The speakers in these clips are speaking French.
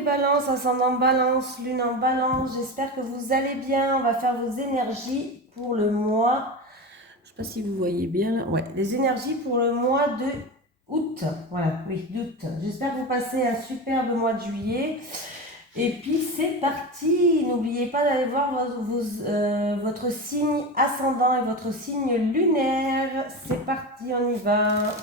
les balances, ascendant balance, lune en balance, j'espère que vous allez bien. On va faire vos énergies pour le mois, je ne sais pas si vous voyez bien là, ouais, les énergies pour le mois de août, voilà, oui, d'août. J'espère que vous passez un superbe mois de juillet. Et puis c'est parti, n'oubliez pas d'aller voir votre signe ascendant et votre signe lunaire. C'est parti, on y va.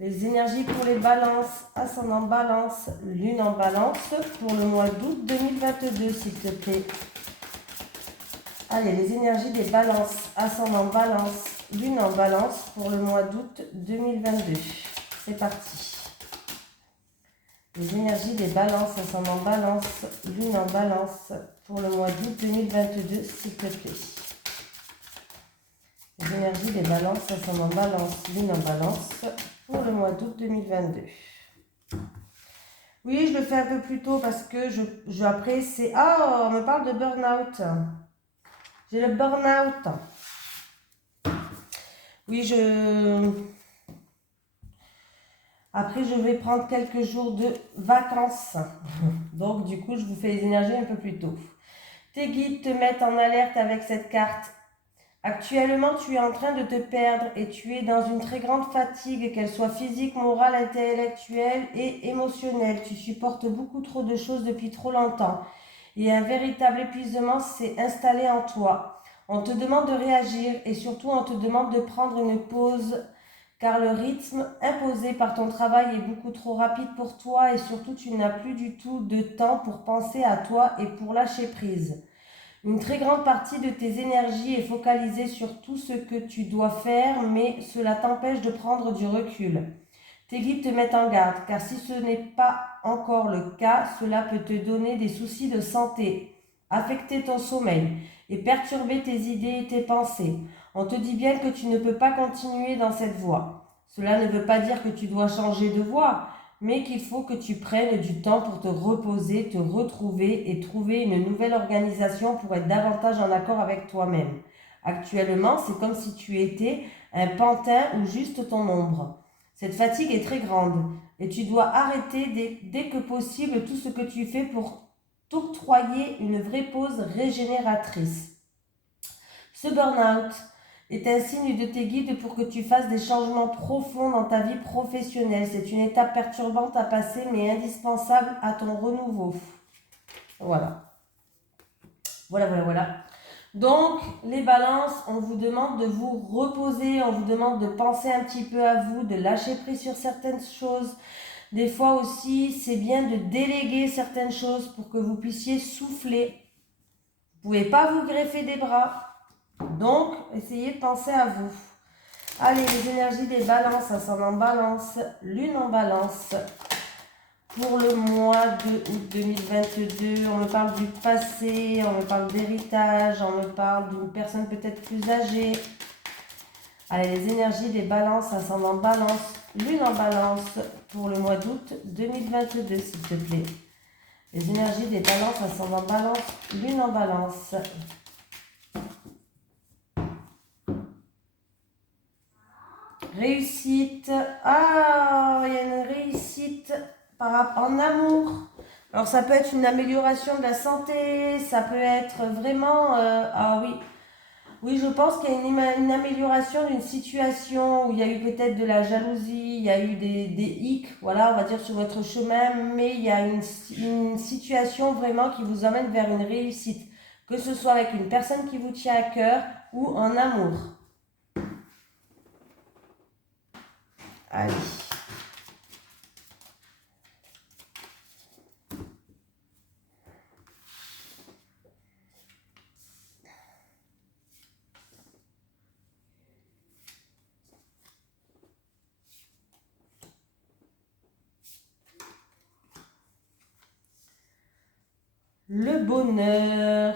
Les énergies pour les balances, ascendant balance, lune en balance, pour le mois d'août 2022, s'il te plaît. Allez, les énergies des balances, ascendant balance, lune en balance, pour le mois d'août 2022. C'est parti. Les énergies des balances, ascendant balance, lune en balance, pour le mois d'août 2022, s'il te plaît. Les énergies des balances, ascendant balance, lune en balance, pour le mois d'août 2022. Oui, je le fais un peu plus tôt parce que après c'est... Ah, on me parle de burn-out. J'ai le burn-out. Oui, après, je vais prendre quelques jours de vacances. Donc, du coup, je vous fais les énergies un peu plus tôt. Tes guides te mettent en alerte avec cette carte. Actuellement, tu es en train de te perdre et tu es dans une très grande fatigue, qu'elle soit physique, morale, intellectuelle et émotionnelle. Tu supportes beaucoup trop de choses depuis trop longtemps et un véritable épuisement s'est installé en toi. On te demande de réagir et surtout on te demande de prendre une pause car le rythme imposé par ton travail est beaucoup trop rapide pour toi et surtout tu n'as plus du tout de temps pour penser à toi et pour lâcher prise. Une très grande partie de tes énergies est focalisée sur tout ce que tu dois faire, mais cela t'empêche de prendre du recul. Tes guides te mettent en garde, car si ce n'est pas encore le cas, cela peut te donner des soucis de santé, affecter ton sommeil et perturber tes idées et tes pensées. On te dit bien que tu ne peux pas continuer dans cette voie. Cela ne veut pas dire que tu dois changer de voie, mais qu'il faut que tu prennes du temps pour te reposer, te retrouver et trouver une nouvelle organisation pour être davantage en accord avec toi-même. Actuellement, c'est comme si tu étais un pantin ou juste ton ombre. Cette fatigue est très grande et tu dois arrêter dès que possible tout ce que tu fais pour t'octroyer une vraie pause régénératrice. Ce burn-out est un signe de tes guides pour que tu fasses des changements profonds dans ta vie professionnelle. C'est une étape perturbante à passer mais indispensable à ton renouveau. Voilà. Voilà. Donc, les balances, on vous demande de vous reposer, on vous demande de penser un petit peu à vous, de lâcher prise sur certaines choses. Des fois aussi, c'est bien de déléguer certaines choses pour que vous puissiez souffler. Vous ne pouvez pas vous greffer des bras. Donc, essayez de penser à vous. Allez, les énergies des balances, ascendant balance, lune en balance. Pour le mois de août 2022, on me parle du passé, on me parle d'héritage, on me parle d'une personne peut-être plus âgée. Allez, les énergies des balances, ascendant balance, lune en balance, pour le mois d'août 2022, s'il te plaît. Les énergies des balances, ascendant balance, lune en balance. Réussite. Ah, il y a une réussite en amour. Alors ça peut être une amélioration de la santé, ça peut être vraiment... ah oui, oui, je pense qu'il y a une amélioration d'une situation où il y a eu peut-être de la jalousie, il y a eu des hicks, voilà, on va dire sur votre chemin, mais il y a une situation vraiment qui vous emmène vers une réussite, que ce soit avec une personne qui vous tient à cœur ou en amour. Allez. Le bonheur,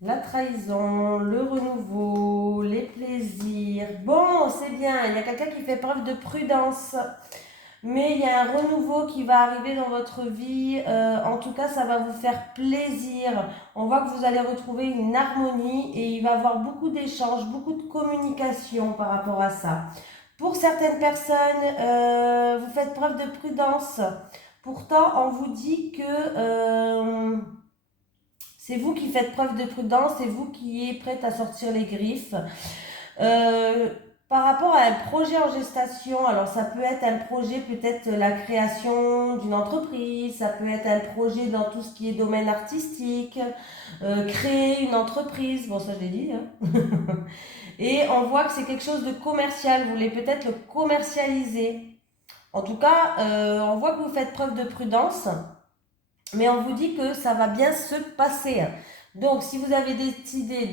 la trahison, le renouveau, les plaisirs. Bon, c'est bien, il y a quelqu'un qui fait preuve de prudence, mais il y a un renouveau qui va arriver dans votre vie. En tout cas, ça va vous faire plaisir. On voit que vous allez retrouver une harmonie et il va y avoir beaucoup d'échanges, beaucoup de communication par rapport à ça. Pour certaines personnes, vous faites preuve de prudence Pourtant, on vous dit que c'est vous qui faites preuve de prudence, c'est vous qui êtes prête à sortir les griffes. Par rapport à un projet en gestation, alors ça peut être un projet, peut-être la création d'une entreprise, ça peut être un projet dans tout ce qui est domaine artistique, créer une entreprise, bon ça je l'ai dit, hein. Et on voit que c'est quelque chose de commercial, vous voulez peut-être le commercialiser. En tout cas, on voit que vous faites preuve de prudence, mais on vous dit que ça va bien se passer. Donc, si vous avez décidé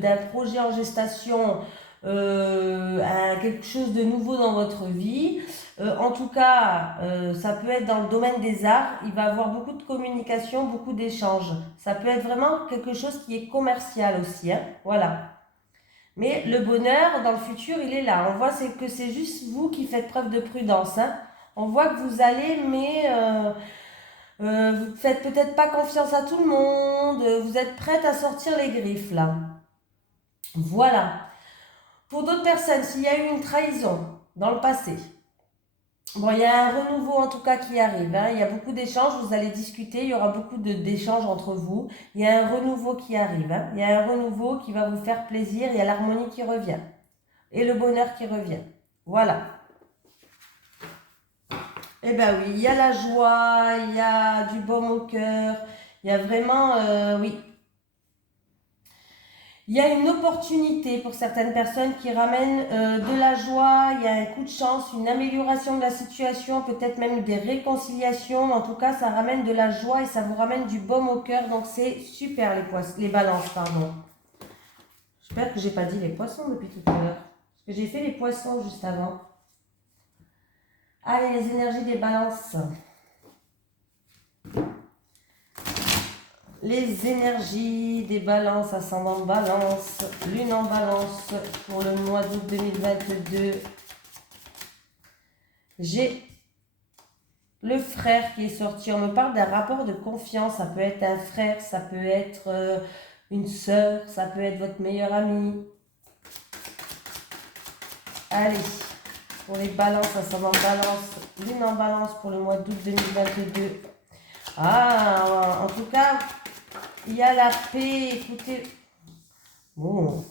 d'un projet en gestation, quelque chose de nouveau dans votre vie, en tout cas, ça peut être dans le domaine des arts, il va y avoir beaucoup de communication, beaucoup d'échanges. Ça peut être vraiment quelque chose qui est commercial aussi, hein, voilà. Mais le bonheur, dans le futur, il est là. On voit que c'est juste vous qui faites preuve de prudence, hein. On voit que vous allez, mais vous ne faites peut-être pas confiance à tout le monde. Vous êtes prête à sortir les griffes, là. Voilà. Pour d'autres personnes, s'il y a eu une trahison dans le passé, bon, il y a un renouveau en tout cas qui arrive, hein. Il y a beaucoup d'échanges, vous allez discuter, il y aura beaucoup d'échanges entre vous. Il y a un renouveau qui arrive, hein. Il y a un renouveau qui va vous faire plaisir, il y a l'harmonie qui revient. Et le bonheur qui revient. Voilà. Eh bien oui, il y a la joie, il y a du baume au cœur, il y a vraiment, oui. Il y a une opportunité pour certaines personnes qui ramènent de la joie, il y a un coup de chance, une amélioration de la situation, peut-être même des réconciliations. En tout cas, ça ramène de la joie et ça vous ramène du baume au cœur. Donc c'est super les balances, pardon. J'espère que j'ai pas dit les poissons depuis tout à l'heure. Parce que j'ai fait les poissons juste avant. Allez, les énergies des balances. Les énergies des balances, ascendant balance, lune en balance pour le mois d'août 2022. J'ai le frère qui est sorti. On me parle d'un rapport de confiance. Ça peut être un frère, ça peut être une sœur, ça peut être votre meilleur ami. Allez, pour les balances, ascendant balance, lune en balance pour le mois d'août 2022. Ah, en tout cas, il y a la paix, écoutez. Bon.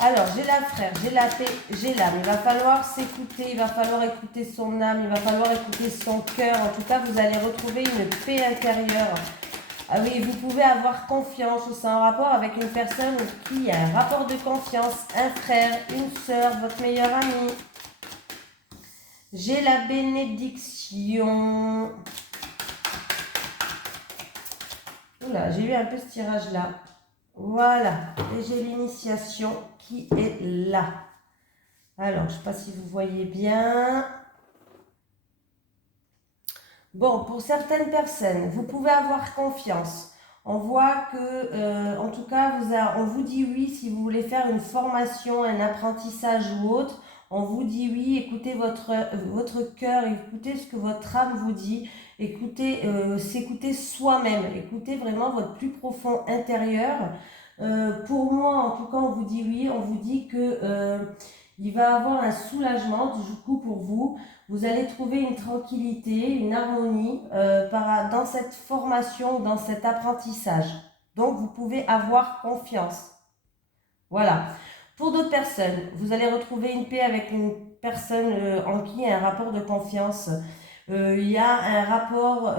Alors, j'ai la frère, j'ai la paix, j'ai l'âme. Il va falloir s'écouter, il va falloir écouter son âme, il va falloir écouter son cœur. En tout cas, vous allez retrouver une paix intérieure. Ah oui, vous pouvez avoir confiance. C'est un rapport avec une personne qui a un rapport de confiance, un frère, une sœur, votre meilleur ami. J'ai la bénédiction. Oula, j'ai eu un peu ce tirage-là. Voilà, et j'ai l'initiation qui est là. Alors, je ne sais pas si vous voyez bien. Bon, pour certaines personnes, vous pouvez avoir confiance. On voit que, en tout cas, on vous dit oui si vous voulez faire une formation, un apprentissage ou autre. On vous dit oui, écoutez votre cœur, écoutez ce que votre âme vous dit. Écoutez, s'écouter soi-même. Écoutez vraiment votre plus profond intérieur. Pour moi, en tout cas, on vous dit oui. On vous dit que il va avoir un soulagement du coup pour vous. Vous allez trouver une tranquillité, une harmonie dans cette formation, dans cet apprentissage. Donc, vous pouvez avoir confiance. Voilà. Pour d'autres personnes, vous allez retrouver une paix avec une personne en qui il y a un rapport de confiance. Il y a un rapport,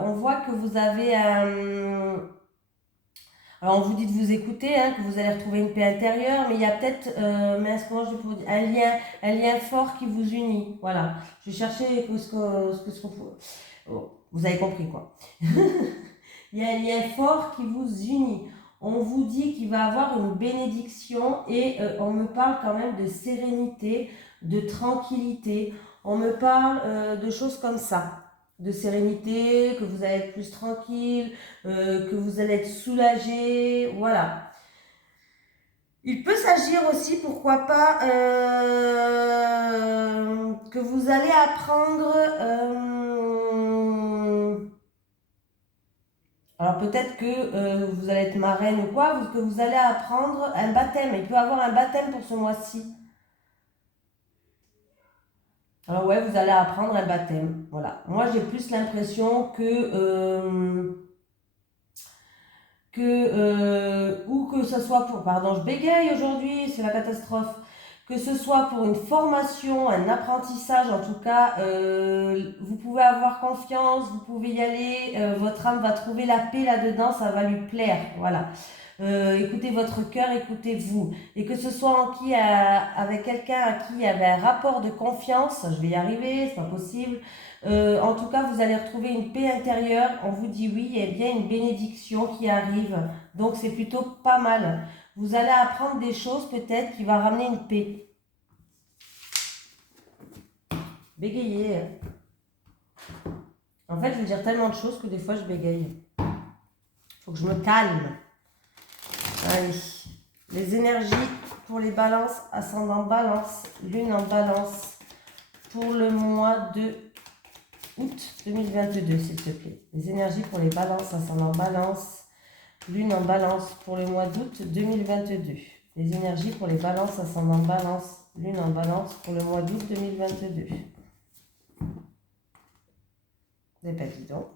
on voit que vous avez un... Alors, on vous dit de vous écouter, hein, que vous allez retrouver une paix intérieure, mais il y a peut-être, comment je vais pouvoir dire, un lien fort qui vous unit. Voilà. Je vais chercher ce qu'on... Oh, vous avez compris, quoi. Il y a un lien fort qui vous unit. On vous dit qu'il va avoir une bénédiction et on me parle quand même de sérénité, de tranquillité. On me parle de choses comme ça. De sérénité, que vous allez être plus tranquille, que vous allez être soulagé, voilà. Il peut s'agir aussi, pourquoi pas, que vous allez apprendre, alors peut-être que vous allez être marraine ou quoi, que vous allez apprendre un baptême. Il peut y avoir un baptême pour ce mois-ci. Alors ouais, vous allez apprendre un baptême. Voilà. Moi, j'ai plus l'impression ou que ce soit pour, pardon, je bégaye aujourd'hui, c'est la catastrophe, que ce soit pour une formation, un apprentissage, en tout cas, vous pouvez avoir confiance, vous pouvez y aller, votre âme va trouver la paix là-dedans, ça va lui plaire, voilà. Écoutez votre cœur, écoutez-vous. Et que ce soit avec quelqu'un à qui il y avait un rapport de confiance, je vais y arriver, c'est pas possible. En tout cas, vous allez retrouver une paix intérieure. On vous dit oui, il y a bien une bénédiction qui arrive. Donc, c'est plutôt pas mal. Vous allez apprendre des choses peut-être qui va ramener une paix. Bégayez. En fait, je veux dire tellement de choses que des fois, je bégaye. Faut que je me calme. Allez. Les énergies pour les balances, ascendant balance, lune en balance, pour le mois de août 2022, s'il te plaît. Les énergies pour les balances, ascendant balance, lune en balance, pour le mois d'août 2022. Les énergies pour les balances, ascendant balance, lune en balance, pour le mois d'août 2022. Vous n'avez pas dit donc.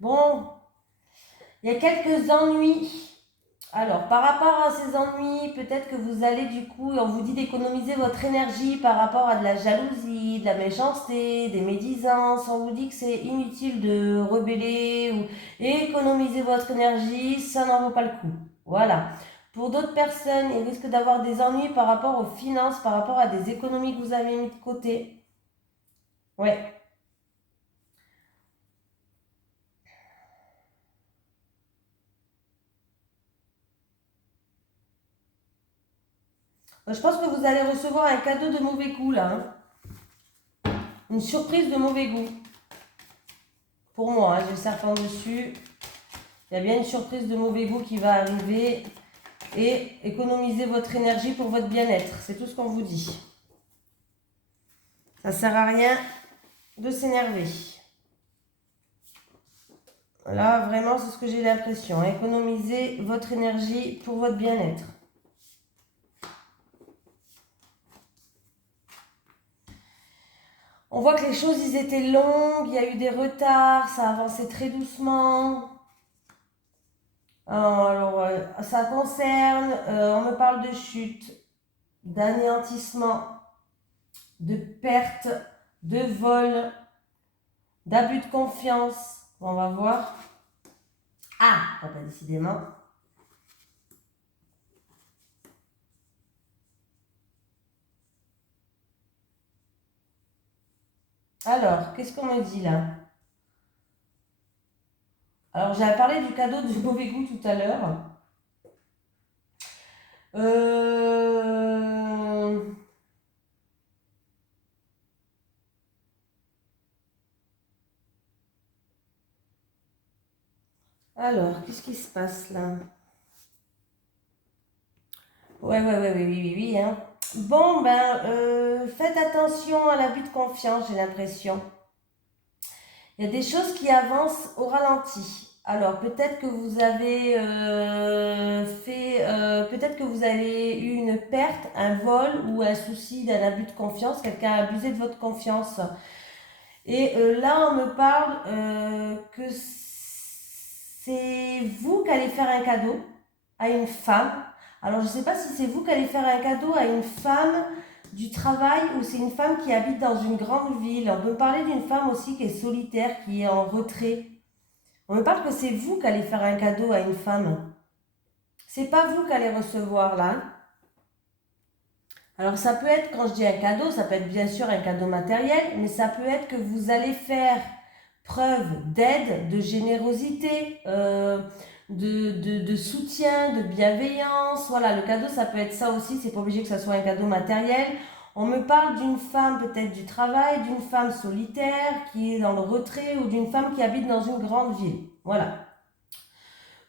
Bon, il y a quelques ennuis. Alors, par rapport à ces ennuis, peut-être que vous allez du coup, on vous dit d'économiser votre énergie par rapport à de la jalousie, de la méchanceté, des médisances. On vous dit que c'est inutile de rebeller ou économiser votre énergie, ça n'en vaut pas le coup. Voilà. Pour d'autres personnes, ils risquent d'avoir des ennuis par rapport aux finances, par rapport à des économies que vous avez mis de côté. Ouais. Je pense que vous allez recevoir un cadeau de mauvais goût là, hein. Une surprise de mauvais goût. Pour moi, hein, j'ai le serpent dessus. Il y a bien une surprise de mauvais goût qui va arriver. Et économisez votre énergie pour votre bien-être. C'est tout ce qu'on vous dit. Ça ne sert à rien de s'énerver. Là, vraiment, c'est ce que j'ai l'impression. Économisez votre énergie pour votre bien-être. On voit que les choses, ils étaient longues, il y a eu des retards, ça avançait très doucement. Alors, ça concerne, on me parle de chute, d'anéantissement, de perte, de vol, d'abus de confiance. On va voir. Ah, pas décidément. Alors, qu'est-ce qu'on me dit là? Alors, j'avais parlé du cadeau de mauvais goût tout à l'heure. Alors, qu'est-ce qui se passe là? Ouais, oui, hein. Bon, ben, faites attention à l'abus de confiance, j'ai l'impression. Il y a des choses qui avancent au ralenti. Alors, peut-être que vous avez peut-être que vous avez eu une perte, un vol ou un souci d'un abus de confiance, quelqu'un a abusé de votre confiance. Et là, on me parle que c'est vous qui allez faire un cadeau à une femme. Alors, je ne sais pas si c'est vous qui allez faire un cadeau à une femme du travail ou c'est une femme qui habite dans une grande ville. On peut parler d'une femme aussi qui est solitaire, qui est en retrait. On me parle que c'est vous qui allez faire un cadeau à une femme. C'est pas vous qui allez recevoir là. Alors ça peut être, quand je dis un cadeau, ça peut être bien sûr un cadeau matériel, mais ça peut être que vous allez faire preuve d'aide, de générosité, de soutien, de bienveillance. Voilà, le cadeau, ça peut être ça aussi, c'est pas obligé que ça soit un cadeau matériel. On me parle d'une femme peut-être du travail, d'une femme solitaire qui est dans le retrait ou d'une femme qui habite dans une grande ville. Voilà.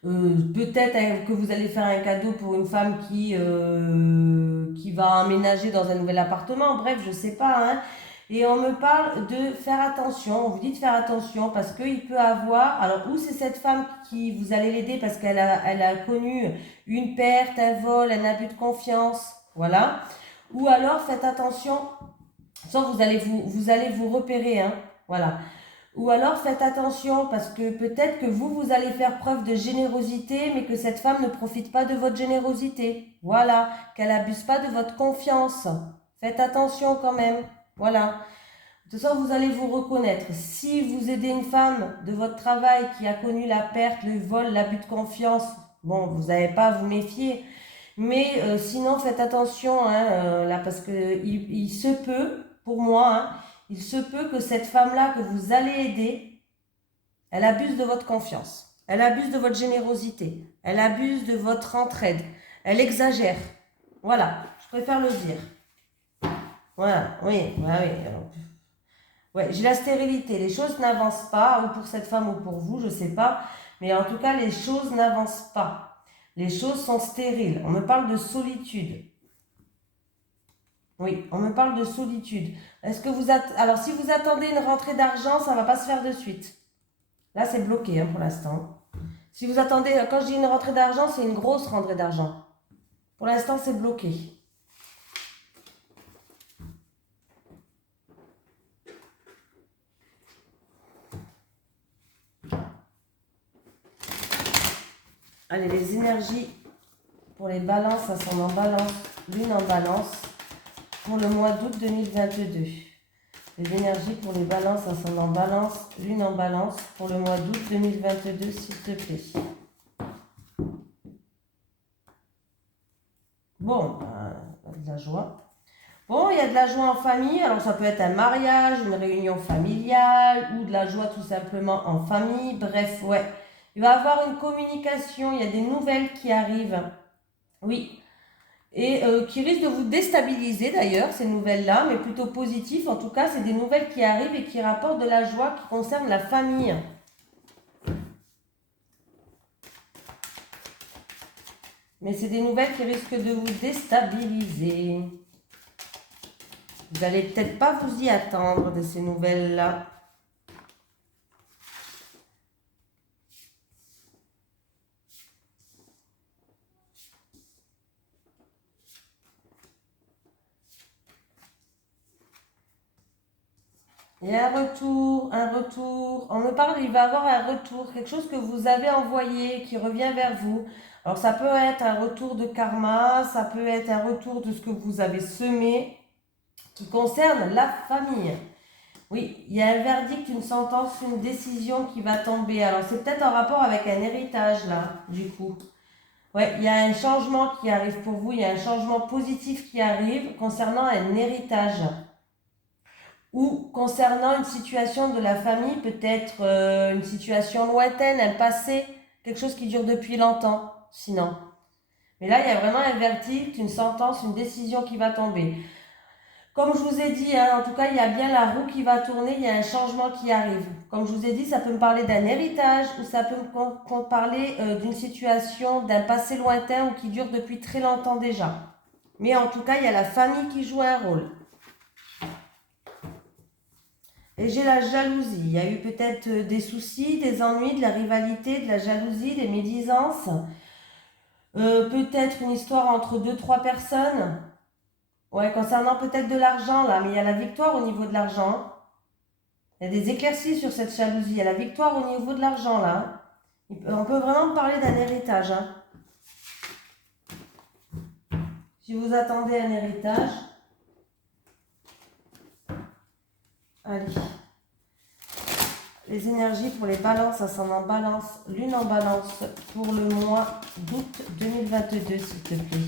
Peut-être que vous allez faire un cadeau pour une femme qui va emménager dans un nouvel appartement. Bref, je sais pas, hein. Et on me parle de faire attention. On vous dit de faire attention parce qu'il peut avoir... Alors, où c'est cette femme qui vous allez l'aider parce qu'elle a connu une perte, un vol, un abus de confiance. Voilà. Ou alors, faites attention, soit vous allez vous repérer, hein. Voilà. Ou alors, faites attention parce que peut-être que vous allez faire preuve de générosité, mais que cette femme ne profite pas de votre générosité. Voilà. Qu'elle n'abuse pas de votre confiance. Faites attention quand même. Voilà. De toute façon, vous allez vous reconnaître. Si vous aidez une femme de votre travail qui a connu la perte, le vol, l'abus de confiance, bon, vous n'avez pas à vous méfier. Mais sinon, faites attention, hein, là, parce que il se peut, pour moi, hein, il se peut que cette femme-là que vous allez aider, elle abuse de votre confiance. Elle abuse de votre générosité. Elle abuse de votre entraide. Elle exagère. Voilà, je préfère le dire. Voilà, oui, bah oui. Ouais, j'ai la stérilité. Les choses n'avancent pas, ou pour cette femme ou pour vous, je ne sais pas. Mais en tout cas, les choses n'avancent pas. Les choses sont stériles. On me parle de solitude. Oui, on me parle de solitude. Est-ce que Alors, si vous attendez une rentrée d'argent, ça ne va pas se faire de suite. Là, c'est bloqué hein, pour l'instant. Si vous attendez, quand je dis une rentrée d'argent, c'est une grosse rentrée d'argent. Pour l'instant, c'est bloqué. Allez, les énergies pour les balances, ça sont en balance, lune en balance, pour le mois d'août 2022. Les énergies pour les balances, ascendant balance, lune en balance, pour le mois d'août 2022, s'il te plaît. Bon, de la joie. Bon, il y a de la joie en famille, alors ça peut être un mariage, une réunion familiale, ou de la joie tout simplement en famille, bref, ouais. Il va y avoir une communication, il y a des nouvelles qui arrivent, oui, et qui risquent de vous déstabiliser d'ailleurs, ces nouvelles-là, mais plutôt positives. En tout cas, c'est des nouvelles qui arrivent et qui rapportent de la joie qui concerne la famille. Mais c'est des nouvelles qui risquent de vous déstabiliser. Vous n'allez peut-être pas vous y attendre de ces nouvelles-là. Il y a un retour. On me parle, il va y avoir un retour, quelque chose que vous avez envoyé qui revient vers vous. Alors ça peut être un retour de karma, ça peut être un retour de ce que vous avez semé qui concerne la famille. Oui, il y a un verdict, une sentence, une décision qui va tomber. Alors c'est peut-être en rapport avec un héritage là, du coup. Ouais, il y a un changement qui arrive pour vous, il y a un changement positif qui arrive concernant un héritage. Ou concernant une situation de la famille, peut-être une situation lointaine, un passé, quelque chose qui dure depuis longtemps, sinon. Mais là, il y a vraiment un verdict, une sentence, une décision qui va tomber. Comme je vous ai dit, hein, en tout cas, il y a bien la roue qui va tourner, il y a un changement qui arrive. Comme je vous ai dit, ça peut me parler d'un héritage ou ça peut me parler d'une situation, d'un passé lointain ou qui dure depuis très longtemps déjà. Mais en tout cas, il y a la famille qui joue un rôle. Et j'ai la jalousie. Il y a eu peut-être des soucis, des ennuis, de la rivalité, de la jalousie, des médisances. Peut-être une histoire entre deux, trois personnes. Ouais, concernant peut-être de l'argent là, mais il y a la victoire au niveau de l'argent. Il y a des éclaircies sur cette jalousie. Il y a la victoire au niveau de l'argent là. On peut vraiment parler d'un héritage. Hein. Si vous attendez un héritage, allez. Les énergies pour les balances, ascendant balance, lune en balance, pour le mois d'août 2022, s'il te plaît.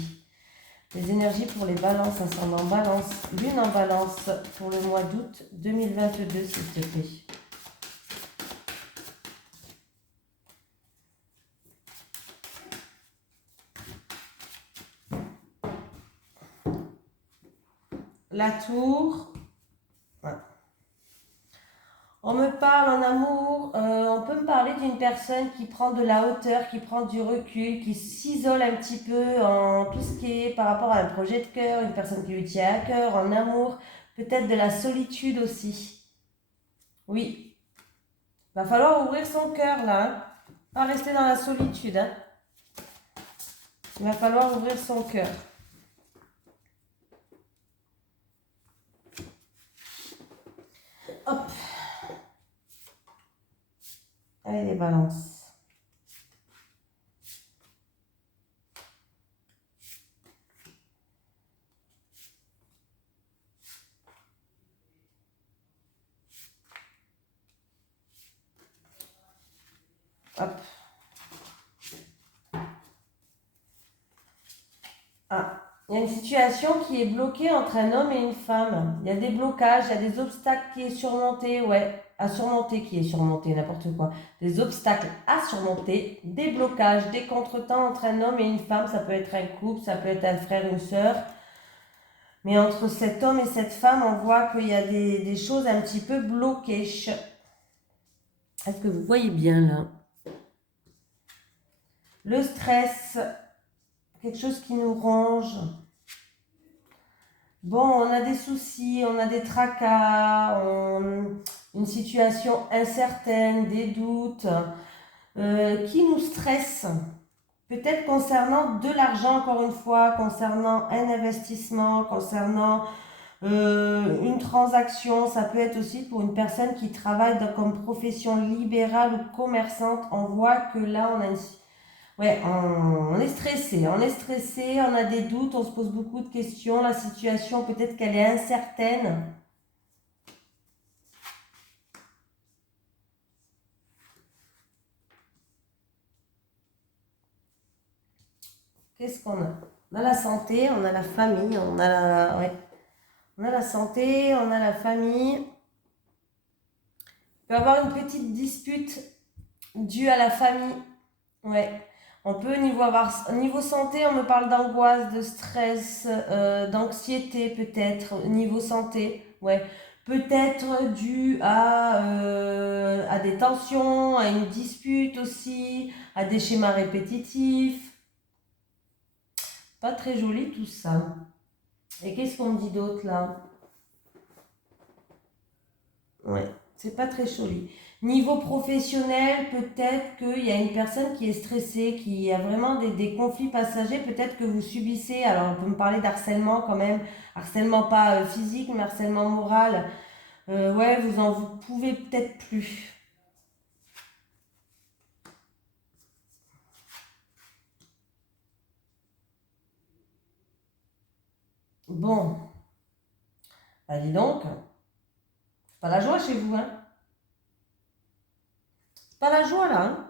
Les énergies pour les balances, ascendant balance, lune en balance, pour le mois d'août 2022, s'il te plaît. La tour. Ouais. On me parle en amour, on peut me parler d'une personne qui prend de la hauteur, qui prend du recul, qui s'isole un petit peu en tout ce qui est par rapport à un projet de cœur, une personne qui lui tient à cœur, en amour, peut-être de la solitude aussi. Oui, va falloir ouvrir son cœur là, hein. Pas rester dans la solitude. Hein. Il va falloir ouvrir son cœur. balances. Hop. Ah, il y a une situation qui est bloquée entre un homme et une femme. Il y a des blocages, il y a des obstacles qui est surmonté, ouais, à surmonter, qui est surmonté, n'importe quoi. Des obstacles à surmonter, des blocages, des contretemps entre un homme et une femme. Ça peut être un couple, ça peut être un frère, une sœur. Mais entre cet homme et cette femme, on voit qu'il y a des choses un petit peu bloquées. Est-ce que vous voyez bien là? Le stress, quelque chose qui nous ronge. Bon, on a des soucis, on a des tracas, une situation incertaine, des doutes qui nous stressent. Peut-être concernant de l'argent, encore une fois, concernant un investissement, concernant une transaction. Ça peut être aussi pour une personne qui travaille comme profession libérale ou commerçante. On voit que là, on a une... Ouais, on est stressé, on a des doutes, on se pose beaucoup de questions, la situation peut-être qu'elle est incertaine. Qu'est-ce qu'on a? On a la santé, on a la famille, on a la, ouais. On a la santé, on a la famille. Il peut y avoir une petite dispute due à la famille. Ouais. On peut, niveau santé, on me parle d'angoisse, de stress, d'anxiété peut-être, niveau santé, ouais. Peut-être dû à des tensions, à une dispute aussi, à des schémas répétitifs. Pas très joli tout ça. Et qu'est-ce qu'on me dit d'autre là? Ouais, c'est pas très joli. Niveau professionnel, peut-être qu'il y a une personne qui est stressée, qui a vraiment des conflits passagers, peut-être que vous subissez, alors on peut me parler d'harcèlement quand même, harcèlement pas physique, mais harcèlement moral. Ouais, vous pouvez peut-être plus. Bon, bah dis donc, c'est pas la joie chez vous, hein? C'est pas la joie là, hein?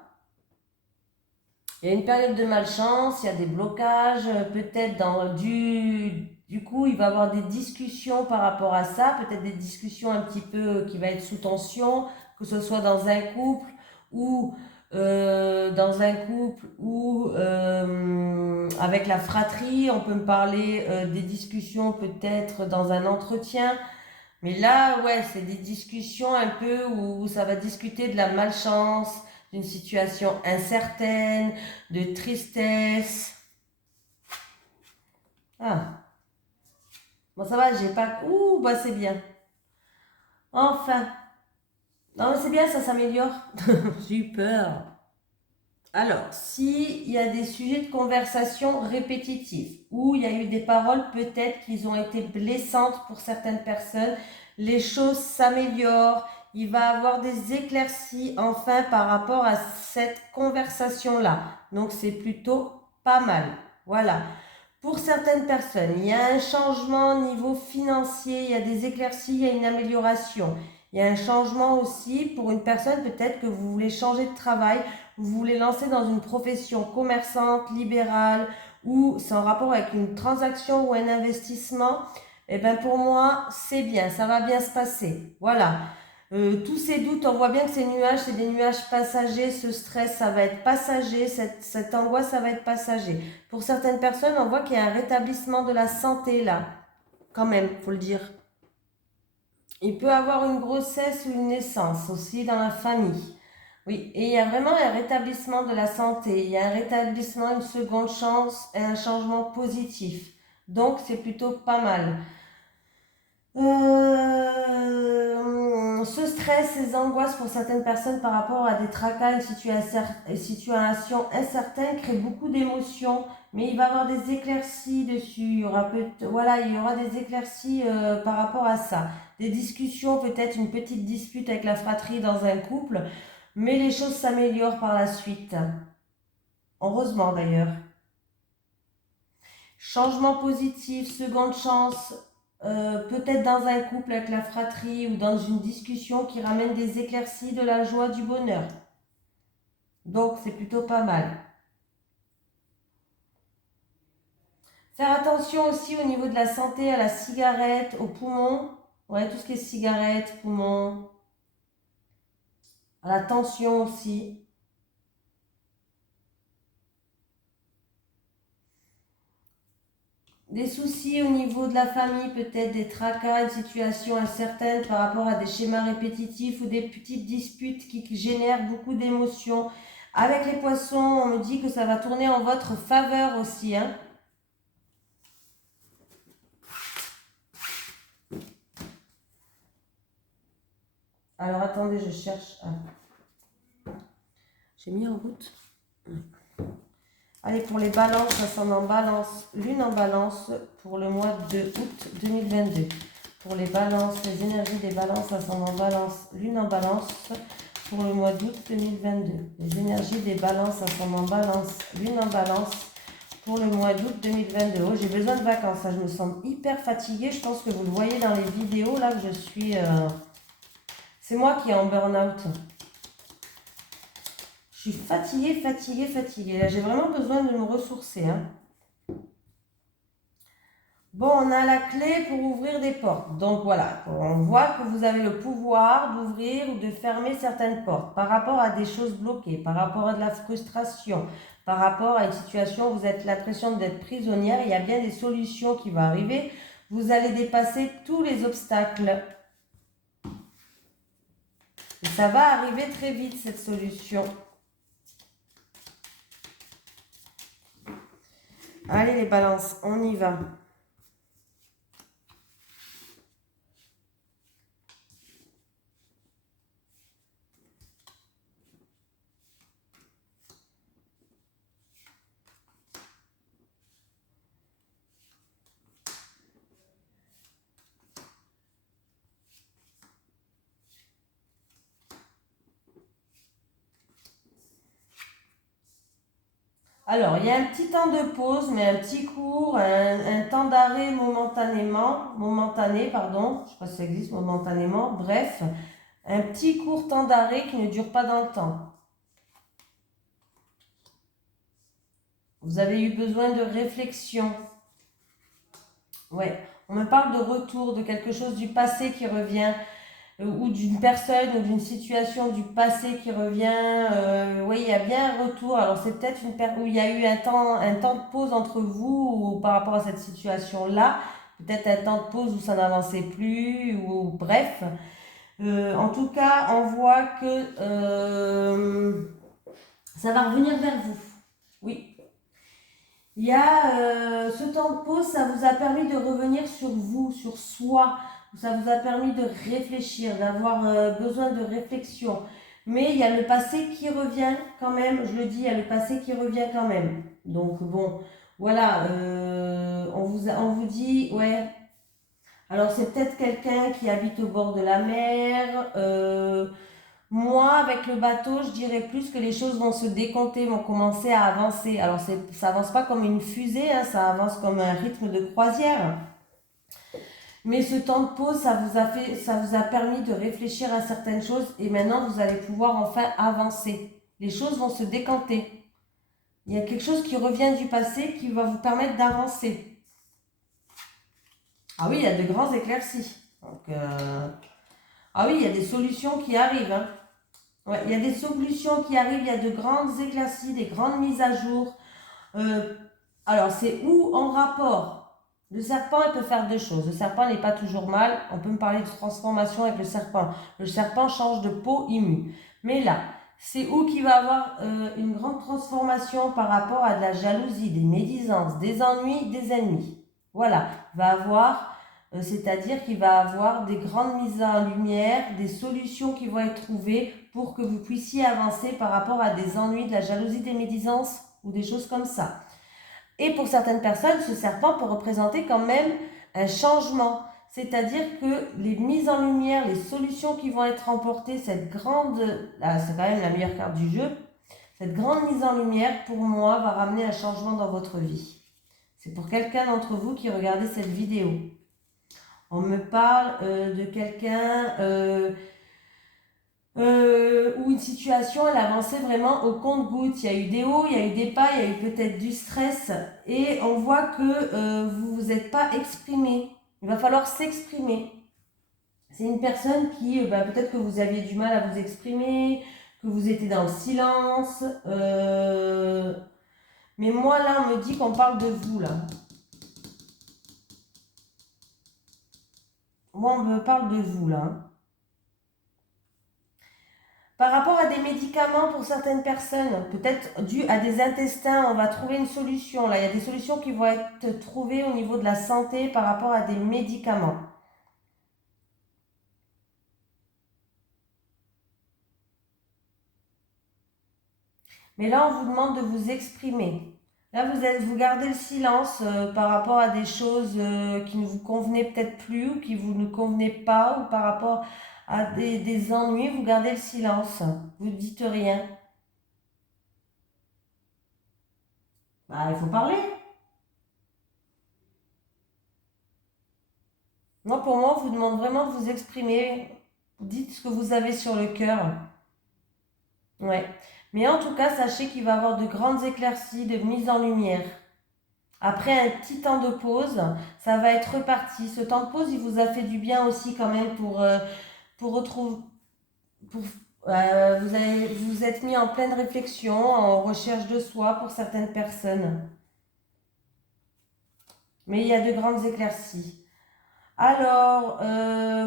Il y a une période de malchance, il y a des blocages, peut-être du coup, il va y avoir des discussions par rapport à ça, peut-être des discussions un petit peu qui va être sous tension, que ce soit dans un couple ou avec la fratrie. On peut me parler des discussions peut-être dans un entretien. Mais là, ouais, c'est des discussions un peu où ça va discuter de la malchance, d'une situation incertaine, de tristesse. Ah, bon, ça va, j'ai pas. Ouh, bah c'est bien. Enfin. Non, mais c'est bien, ça s'améliore. J'ai eu peur. Alors, s'il y a des sujets de conversation répétitifs, où il y a eu des paroles peut-être qui ont été blessantes pour certaines personnes, les choses s'améliorent, il va y avoir des éclaircies enfin par rapport à cette conversation-là. Donc, c'est plutôt pas mal. Voilà. Pour certaines personnes, il y a un changement au niveau financier, il y a des éclaircies, il y a une amélioration. Il y a un changement aussi pour une personne, peut-être que vous voulez changer de travail, vous voulez lancer dans une profession commerçante, libérale, ou c'est en rapport avec une transaction ou un investissement. Eh bien pour moi, c'est bien, ça va bien se passer. Voilà. Tous ces doutes, on voit bien que ces nuages, c'est des nuages passagers. Ce stress, ça va être passager. Cette angoisse, ça va être passager. Pour certaines personnes, on voit qu'il y a un rétablissement de la santé là. Quand même, faut le dire. Il peut avoir une grossesse ou une naissance aussi dans la famille. Oui, et il y a vraiment un rétablissement de la santé. Il y a un rétablissement, une seconde chance et un changement positif. Donc, c'est plutôt pas mal. Ce stress, ces angoisses pour certaines personnes par rapport à des tracas, une situation incertaine crée beaucoup d'émotions, mais il va y avoir des éclaircies dessus. Voilà, il y aura des éclaircies par rapport à ça. Des discussions, peut-être une petite dispute avec la fratrie dans un couple. Mais les choses s'améliorent par la suite. Heureusement d'ailleurs. Changement positif, seconde chance, peut-être dans un couple avec la fratrie ou dans une discussion qui ramène des éclaircies, de la joie, du bonheur. Donc c'est plutôt pas mal. Faire attention aussi au niveau de la santé, à la cigarette, aux poumons. Ouais, tout ce qui est cigarette, poumons. À la tension aussi. Des soucis au niveau de la famille, peut-être des tracas, une situation incertaine par rapport à des schémas répétitifs ou des petites disputes qui génèrent beaucoup d'émotions. Avec les poissons, on me dit que ça va tourner en votre faveur aussi, hein. Alors attendez, je cherche. J'ai mis en route. Allez, pour les balances, ascendant balance, lune en balance pour le mois de août 2022. Pour les balances, les énergies des balances, ascendant balance, lune en balance pour le mois d'août 2022. Les énergies des balances, ascendant balance, lune en balance pour le mois d'août 2022. Oh, j'ai besoin de vacances, je me sens hyper fatiguée. Je pense que vous le voyez dans les vidéos, là, que je suis... C'est moi qui est en burn-out. Je suis fatiguée. Là, j'ai vraiment besoin de me ressourcer, hein. Bon, on a la clé pour ouvrir des portes. Donc voilà, on voit que vous avez le pouvoir d'ouvrir ou de fermer certaines portes par rapport à des choses bloquées, par rapport à de la frustration, par rapport à une situation où vous avez l'impression d'être prisonnière. Il y a bien des solutions qui vont arriver. Vous allez dépasser tous les obstacles. Et ça va arriver très vite, cette solution. Allez les balances, on y va. Alors, il y a un petit temps de pause, mais un petit cours, un temps d'arrêt momentané, pardon, je ne sais pas si ça existe momentanément, bref, un petit court temps d'arrêt qui ne dure pas dans le temps. Vous avez eu besoin de réflexion. Ouais, on me parle de retour, de quelque chose du passé qui revient, ou d'une personne ou d'une situation du passé qui revient. Oui, il y a bien un retour. Alors c'est peut-être où il y a eu un temps de pause entre vous ou par rapport à cette situation-là. Peut-être un temps de pause où ça n'avançait plus, ou bref. En tout cas, on voit que ça va revenir vers vous. Oui. Il y a ce temps de pause, ça vous a permis de revenir sur vous, sur soi. Ça vous a permis de réfléchir, d'avoir besoin de réflexion. Mais il y a le passé qui revient quand même, je le dis, il y a le passé qui revient quand même. Donc bon, voilà, on vous dit, ouais. Alors c'est peut-être quelqu'un qui habite au bord de la mer. Moi, avec le bateau, je dirais plus que les choses vont se décompter, vont commencer à avancer. Alors ça avance pas comme une fusée, hein, ça avance comme un rythme de croisière. Mais ce temps de pause, ça vous a permis de réfléchir à certaines choses et maintenant vous allez pouvoir enfin avancer. Les choses vont se décanter. Il y a quelque chose qui revient du passé qui va vous permettre d'avancer. Ah oui, il y a de grands éclaircies. Donc, ah oui, il y a des solutions qui arrivent, hein. Ouais, il y a des solutions qui arrivent, il y a de grandes éclaircies, des grandes mises à jour. Alors, c'est où en rapport? Le serpent, il peut faire deux choses. Le serpent n'est pas toujours mal. On peut me parler de transformation avec le serpent. Le serpent change de peau, il mue. Mais là, c'est où qu'il va avoir une grande transformation par rapport à de la jalousie, des médisances, des ennuis, des ennemis. Voilà, il va avoir, c'est-à-dire qu'il va avoir des grandes mises en lumière, des solutions qui vont être trouvées pour que vous puissiez avancer par rapport à des ennuis, de la jalousie, des médisances ou des choses comme ça. Et pour certaines personnes, ce serpent peut représenter quand même un changement. C'est-à-dire que les mises en lumière, les solutions qui vont être remportées, cette grande, là c'est quand même la meilleure carte du jeu, cette grande mise en lumière pour moi va ramener un changement dans votre vie. C'est pour quelqu'un d'entre vous qui regardez cette vidéo. On me parle de quelqu'un où une situation elle avançait vraiment au compte-gouttes. Il y a eu des hauts, il y a eu des bas, il y a eu peut-être du stress et on voit que vous vous êtes pas exprimé. Il va falloir s'exprimer. C'est une personne qui, peut-être que vous aviez du mal à vous exprimer, que vous étiez dans le silence. Mais moi là, on me dit qu'on parle de vous là. Moi, on me parle de vous là. Par rapport à des médicaments pour certaines personnes, peut-être dû à des intestins, on va trouver une solution. Là, il y a des solutions qui vont être trouvées au niveau de la santé par rapport à des médicaments. Mais là, on vous demande de vous exprimer. Là, vous gardez le silence par rapport à des choses qui ne vous convenaient peut-être plus ou qui ne vous convenaient pas, ou par rapport à des ennuis, vous gardez le silence. Vous ne dites rien. Bah, il faut parler. Moi, pour moi, on vous demande vraiment de vous exprimer. Dites ce que vous avez sur le cœur. Ouais. Mais en tout cas, sachez qu'il va y avoir de grandes éclaircies, de mise en lumière. Après un petit temps de pause, ça va être reparti. Ce temps de pause, il vous a fait du bien aussi quand même pour retrouver... vous vous êtes mis en pleine réflexion, en recherche de soi pour certaines personnes. Mais il y a de grandes éclaircies. Alors,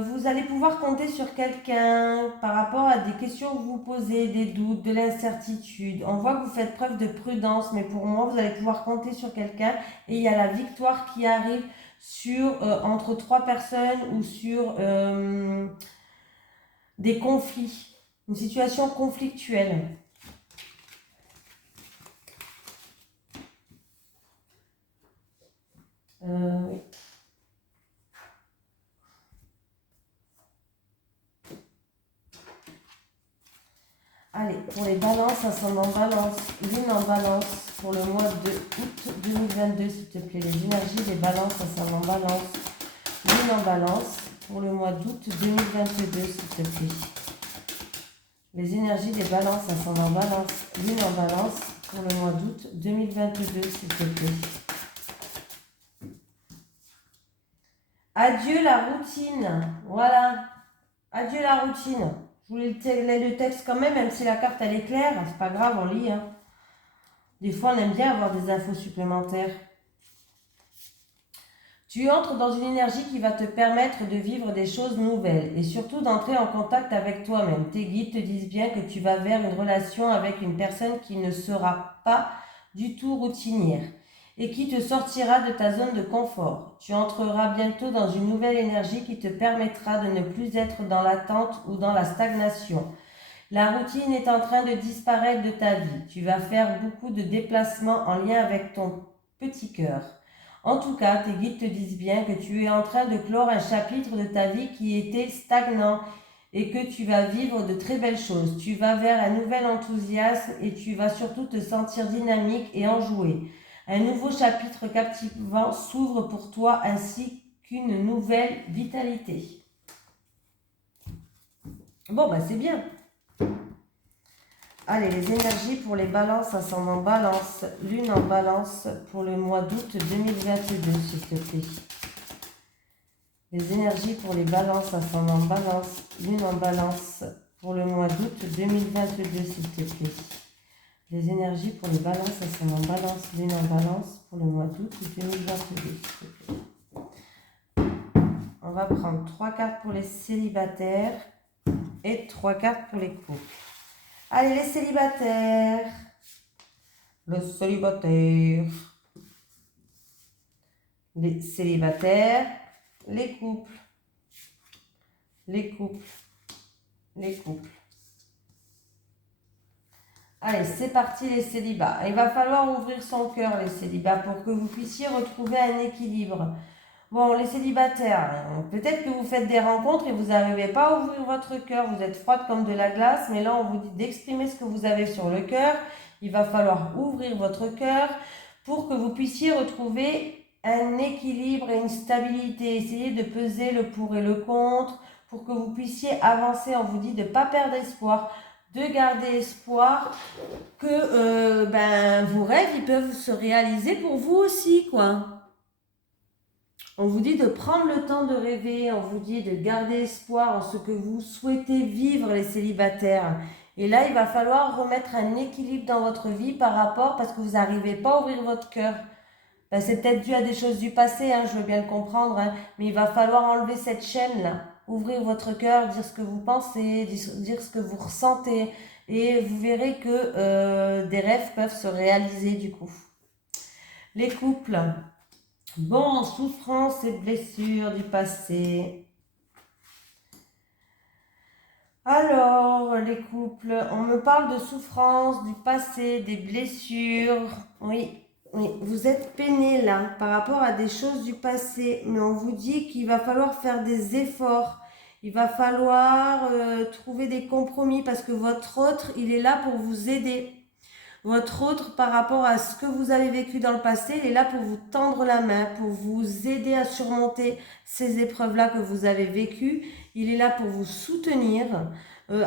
vous allez pouvoir compter sur quelqu'un par rapport à des questions que vous posez, des doutes, de l'incertitude. On voit que vous faites preuve de prudence, mais pour moi, vous allez pouvoir compter sur quelqu'un et il y a la victoire qui arrive sur entre trois personnes ou sur des conflits, une situation conflictuelle. Oui. Allez, pour les balances, ascendant balance, lune en balance, pour le mois de août 2022, s'il te plaît. Les énergies des balances, ascendant balance, lune en balance, pour le mois d'août 2022, s'il te plaît. Les énergies des balances, ascendant balance, lune en balance, pour le mois d'août 2022, s'il te plaît. Adieu la routine, voilà. Adieu la routine. Je voulais le texte quand même si la carte elle est claire, c'est pas grave, on lit. Hein. Des fois, on aime bien avoir des infos supplémentaires. Tu entres dans une énergie qui va te permettre de vivre des choses nouvelles et surtout d'entrer en contact avec toi-même. Tes guides te disent bien que tu vas vers une relation avec une personne qui ne sera pas du tout routinière et qui te sortira de ta zone de confort. Tu entreras bientôt dans une nouvelle énergie qui te permettra de ne plus être dans l'attente ou dans la stagnation. La routine est en train de disparaître de ta vie. Tu vas faire beaucoup de déplacements en lien avec ton petit cœur. En tout cas, tes guides te disent bien que tu es en train de clore un chapitre de ta vie qui était stagnant et que tu vas vivre de très belles choses. Tu vas vers un nouvel enthousiasme et tu vas surtout te sentir dynamique et enjoué. Un nouveau chapitre captivant s'ouvre pour toi ainsi qu'une nouvelle vitalité. Bon, c'est bien. Allez, les énergies pour les balances, ascendant balance, lune en balance pour le mois d'août 2022, s'il te plaît. Les énergies pour les balances, ascendant balance, lune en balance pour le mois d'août 2022, s'il te plaît. Les énergies pour les balances, ascendant balance, lune en balance pour le mois d'août 2022, s'il te plaît. On va prendre 3 cartes pour les célibataires et 3 cartes pour les couples. Allez, les célibataires. Le célibataire. Les célibataires. Les couples. Les couples. Les couples. Allez, c'est parti les célibats. Il va falloir ouvrir son cœur les célibats pour que vous puissiez retrouver un équilibre. Bon, les célibataires, peut-être que vous faites des rencontres et vous n'arrivez pas à ouvrir votre cœur, vous êtes froide comme de la glace, mais là on vous dit d'exprimer ce que vous avez sur le cœur. Il va falloir ouvrir votre cœur pour que vous puissiez retrouver un équilibre et une stabilité. Essayez de peser le pour et le contre pour que vous puissiez avancer. On vous dit de ne pas perdre espoir, de garder espoir que vos rêves ils peuvent se réaliser pour vous aussi, quoi. On vous dit de prendre le temps de rêver, on vous dit de garder espoir en ce que vous souhaitez vivre, les célibataires. Et là, il va falloir remettre un équilibre dans votre vie par rapport, parce que vous n'arrivez pas à ouvrir votre cœur. Ben, c'est peut-être dû à des choses du passé, je veux bien le comprendre, mais il va falloir enlever cette chaîne-là. Ouvrir votre cœur, dire ce que vous pensez, dire ce que vous ressentez. Et vous verrez que des rêves peuvent se réaliser du coup. Les couples. Bon, souffrance et blessures du passé. Alors, les couples, on me parle de souffrance du passé, des blessures. Oui, oui, vous êtes peiné là par rapport à des choses du passé, mais on vous dit qu'il va falloir faire des efforts. Il va falloir trouver des compromis parce que votre autre, il est là pour vous aider. Votre autre, par rapport à ce que vous avez vécu dans le passé, il est là pour vous tendre la main, pour vous aider à surmonter ces épreuves-là que vous avez vécues. Il est là pour vous soutenir.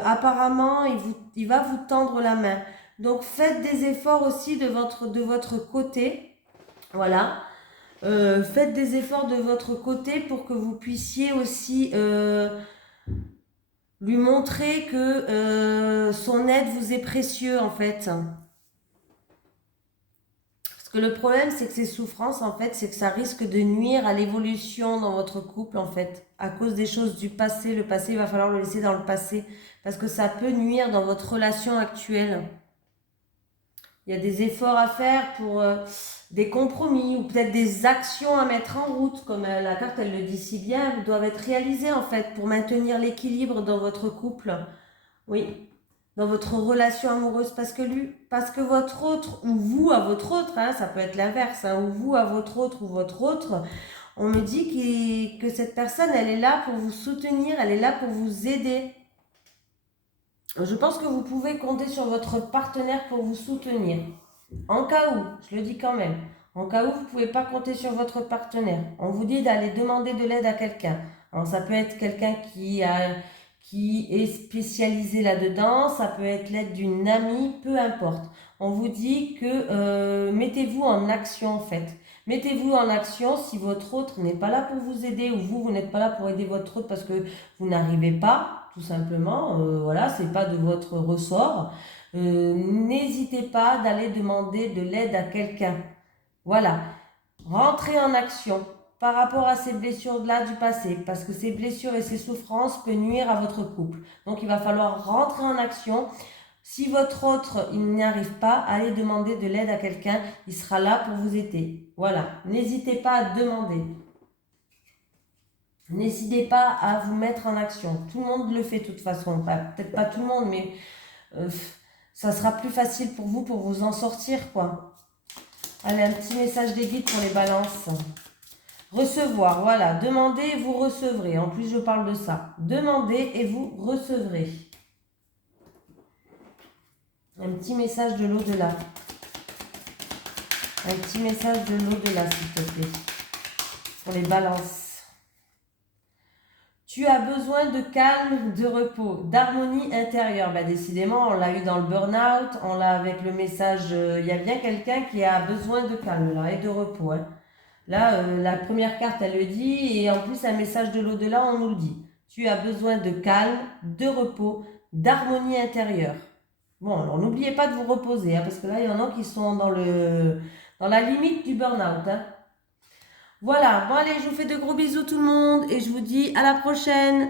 Apparemment, il va vous tendre la main. Donc, faites des efforts aussi de votre côté. Voilà. Faites des efforts de votre côté pour que vous puissiez aussi lui montrer que son aide vous est précieux, en fait. Que le problème, c'est que ces souffrances, en fait, c'est que ça risque de nuire à l'évolution dans votre couple, en fait, à cause des choses du passé. Le passé, il va falloir le laisser dans le passé, parce que ça peut nuire dans votre relation actuelle. Il y a des efforts à faire pour des compromis, ou peut-être des actions à mettre en route, comme la carte, elle le dit si bien, doivent être réalisées, en fait, pour maintenir l'équilibre dans votre couple. Oui, dans votre relation amoureuse, parce que votre autre, ou vous à votre autre, ça peut être l'inverse, ou vous à votre autre, ou votre autre, on me dit que cette personne, elle est là pour vous soutenir, elle est là pour vous aider. Je pense que vous pouvez compter sur votre partenaire pour vous soutenir. En cas où, je le dis quand même, en cas où vous ne pouvez pas compter sur votre partenaire, on vous dit d'aller demander de l'aide à quelqu'un. Alors ça peut être quelqu'un qui est spécialisé là-dedans, ça peut être l'aide d'une amie, peu importe. On vous dit que mettez-vous en action en fait. Mettez-vous en action si votre autre n'est pas là pour vous aider ou vous n'êtes pas là pour aider votre autre parce que vous n'arrivez pas, tout simplement. Voilà, c'est pas de votre ressort. N'hésitez pas d'aller demander de l'aide à quelqu'un. Voilà, rentrez en action par rapport à ces blessures-là du passé, parce que ces blessures et ces souffrances peuvent nuire à votre couple. Donc il va falloir rentrer en action. Si votre autre, il n'y arrive pas, allez demander de l'aide à quelqu'un, il sera là pour vous aider. Voilà, n'hésitez pas à demander. N'hésitez pas à vous mettre en action. Tout le monde le fait de toute façon. Peut-être pas tout le monde, mais ça sera plus facile pour vous en sortir, quoi. Allez, un petit message des guides pour les balances. Recevoir, voilà. Demandez et vous recevrez. En plus, je parle de ça. Demandez et vous recevrez. Un petit message de l'au-delà. Un petit message de l'au-delà, s'il te plaît. Pour les balances. Tu as besoin de calme, de repos, d'harmonie intérieure. Décidément, on l'a eu dans le burn-out, on l'a avec le message. Il y a bien quelqu'un qui a besoin de calme là, et de repos. Là, la première carte, elle le dit, et en plus, un message de l'au-delà, on nous le dit. Tu as besoin de calme, de repos, d'harmonie intérieure. Bon, alors n'oubliez pas de vous reposer, parce que là, il y en a qui sont dans la limite du burn-out. Voilà, bon allez, je vous fais de gros bisous tout le monde, et je vous dis à la prochaine.